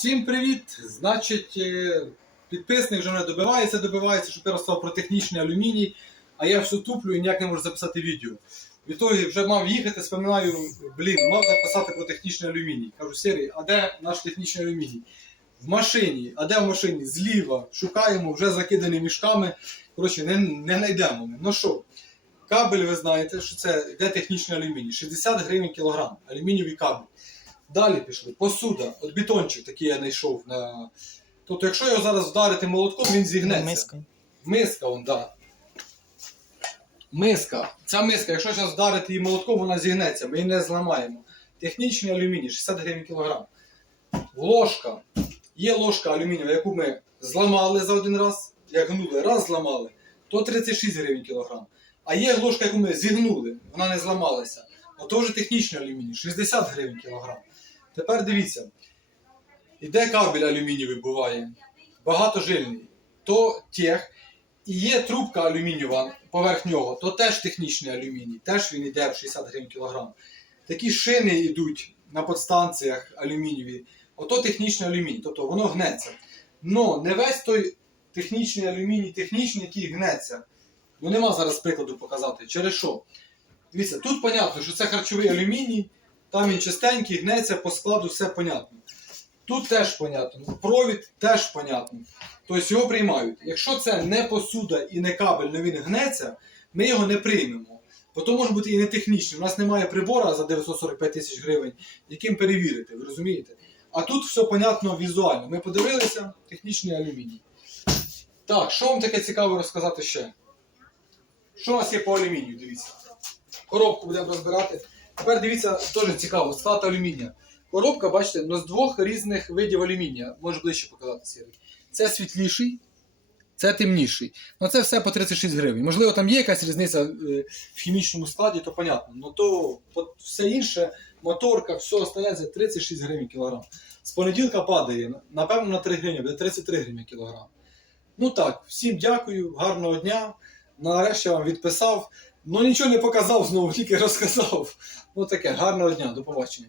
Всім привіт! Значить, е, підписник вже не добивається, добивається, щоб я розказав про технічний алюміній, а я все туплю і ніяк не можу записати відео. Відтоді вже мав їхати, споминаю, блін, мав записати про технічний алюміній. Кажу, Сергій, а де наш технічний алюміній? В машині, а де в машині? Зліва. Шукаємо, вже закидані мішками. Коротше, не, не знайдемо. Ну що, кабель, ви знаєте, що це йде технічний алюміній. 60 гривень кілограм. Алюмінієвий кабель. Далі пішли. Посуда. От бетончик такий я знайшов. На... Тобто, якщо його зараз вдарити молотком, він зігнеться. Миска. Миска, он, да. Миска. Ця миска, якщо зараз вдарити її молотком, вона зігнеться, ми її не зламаємо. Технічний алюміній, 60 гривень кілограм. Ложка. Є ложка алюмінієва, яку ми зламали за один раз, як гнули, раз зламали, то 36 гривень кілограм. А є ложка, яку ми зігнули, вона не зламалася. Ото вже технічний алюміній, 60 гривень кілограм. Тепер дивіться, іде кабель алюмінієвий буває, багатожильний, то тех, і є трубка алюмінієва поверх нього, то теж технічний алюміній, теж він йде в 60 гривень кілограм. Такі шини йдуть на подстанціях алюмінієві, ото технічний алюміній, тобто воно гнеться. Но не весь той технічний алюміній, технічний, який гнеться. Ну нема зараз прикладу показати. Через що? Дивіться, тут понятно, що це харчовий алюміній, там він чистенький, гнеться по складу, все понятно. Тут теж понятно, провід теж понятно. Тобто його приймають. Якщо це не посуда і не кабель, але він гнеться, ми його не приймемо. Бо то може бути і не технічний. У нас немає прибора за 945 тисяч гривень, яким перевірити, ви розумієте? А тут все понятно візуально. Ми подивилися, технічний алюміній. Так, що вам таке цікаво розказати ще? Що у нас є по алюмінію? Дивіться. Коробку будемо розбирати. Тепер дивіться, теж цікаво, склад алюмінія. Коробка, бачите, ну, з двох різних видів алюмінія. Можу ближче показати Сірий. Це світліший, це темніший. Ну це все по 36 гривень. Можливо, там є якась різниця е, в хімічному складі, то понятно. Ну то все інше, моторка, все це 36 гривень кілограм. З понеділка падає, напевно, на 3 гривні, буде 33 гривні кілограм. Ну так, всім дякую, гарного дня. Нарешті я вам відписав. Ну нічого не показав знову, тільки розказав. Ну таке, гарного дня, до побачення.